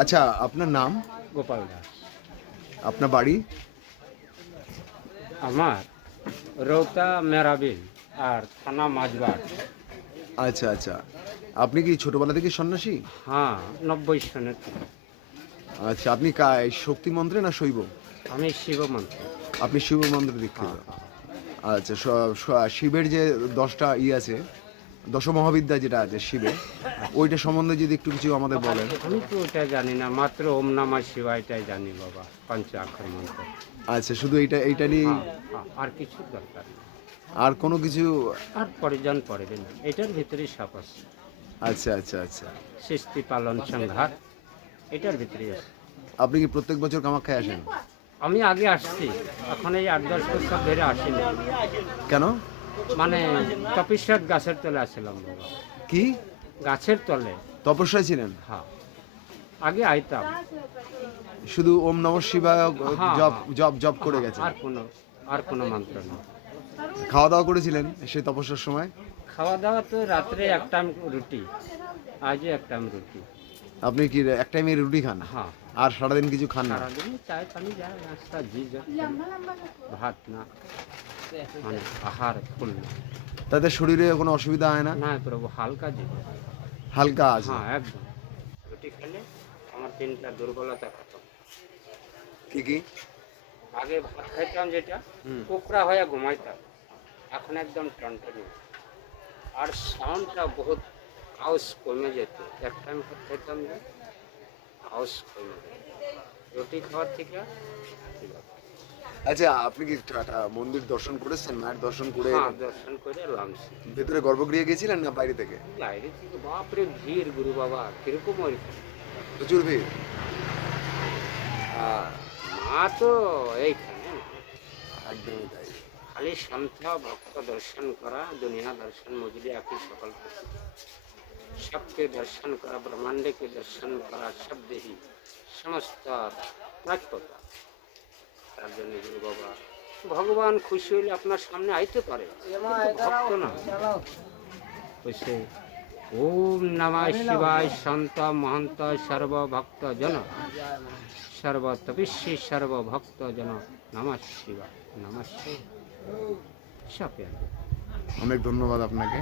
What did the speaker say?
আচ্ছা, আপনার নাম? গোপাল দাস। আপনার বাড়ি? আমার রৌতা মেরাবিল আর থানা মাঝবাগ। আচ্ছা আচ্ছা, আপনি কি ছোটবেলা থেকে সন্ন্যাসী? হ্যাঁ, 90 সনের থেকে। আচ্ছা, আপনি শক্তি মন্ত্রে না শৈব? আমি শিব মন্ত্র। আপনি শিব মন্ত্রে দীক্ষিত? আচ্ছা, শিবের যে 10টা আছে, দশমহাবিদ্যা যেটা আছে শিবের, ওইটা সম্বন্ধে যদি একটু কিছু আমাদের বলেন। আমি তো ওটা জানি না, মাত্র ওম নমঃ শিবায়টাই জানি বাবা, পঞ্চাক্ষর মন্ত্র। আচ্ছা, শুধু এইটা নিয়ে? হ্যাঁ, হ্যাঁ, আর কিছু দরকার নেই। আর কোনো কিছু? আর পরিজন পড়বে না, এটার ভিতরেই সব আছে। আচ্ছা আচ্ছা আচ্ছা। সৃষ্টি পালন সংহার এটার ভিতরেই আছে। আপনি কি প্রত্যেক বছর কামাখ্যায় আসেন? আমি আগে আসছি, এখন এই 8-10 বছর ধরে আসিনি। কেন? মানে তপস্যার গাছের তলে আসছিলাম বাবা। কি গাছের তলে? তপস্যায় ছিলেন? হ্যাঁ, আগে আইতাম। শুধু ওম নমঃ শিবায় হ্যাঁ, জপ হ্যাঁ। জপ জপ করে গেছেন? আর কোনো মন্ত্র নেই। খাওয়া দাওয়া করেছিলেন সেই তপস্যার সময়? খাওয়া দাওয়া তো রাত্রে এক টাইম রুটি, আজও এক টাইম রুটি। আপনি কি এক টাইমে রুটি খান? হ্যাঁ, আর সারাদিন কিছু খান না? সারাদিন চায় পানি যায়, নাস্তা ভাত না, মানে আহার ফুল না। তাতে শরীরে কোনো অসুবিধা হয় না? না প্রভু, হালকা জীবন। হালকা আছে? হ্যাঁ, একদম। রুটি খেলে আমার 3টা দুর্বলতা খতম। কি কি? আগে ভাত খাইতাম যেটা, কোকড়া হয়ে ঘুমাইতাম, এখন একদম টনটনি। আর সাউন্ডটা বহুত, আওয়াজ কমে যেত। এক টাইম ভাত খাইতাম যে আওয়াজ কমে যেত রুটি খাওয়ার থেকে। আচ্ছা, আপনি কি মন্দির দর্শন করেছেন? মায়ের দর্শন করে? হ্যাঁ, দর্শন করে লামছি। ভেতরে গর্ভগৃহে গিয়েছিলেন না বাইরে থেকে? বাইরে থেকে বাপরে ভিড়, গুরু বাবা কিরকম ওইখানে প্রচুর ভিড়? মা তো এইখানে না। একদমই তাই। খালি সন্ধ্যা ভক্ত দর্শন করা, দুনিয়া দর্শন মজলি একই সকল কিছু। सबके दर्शन करा, ब्रह्मांड के दर्शन करा, शब्द ही समस्त রাজপথা। তার জন্য গুরু বাবা, ভগবান খুশি হইলে আপনার সামনে আইতে পারে, কিন্তু ভক্ত না। বলছে ওম নমঃ শিবায় শান্ত মহন্ত সর্বভক্ত জন, সর্বতপস্বী সর্বভক্ত জন, নমঃ শিবায় নমঃ শিবায়। অনেক ধন্যবাদ আপনাকে।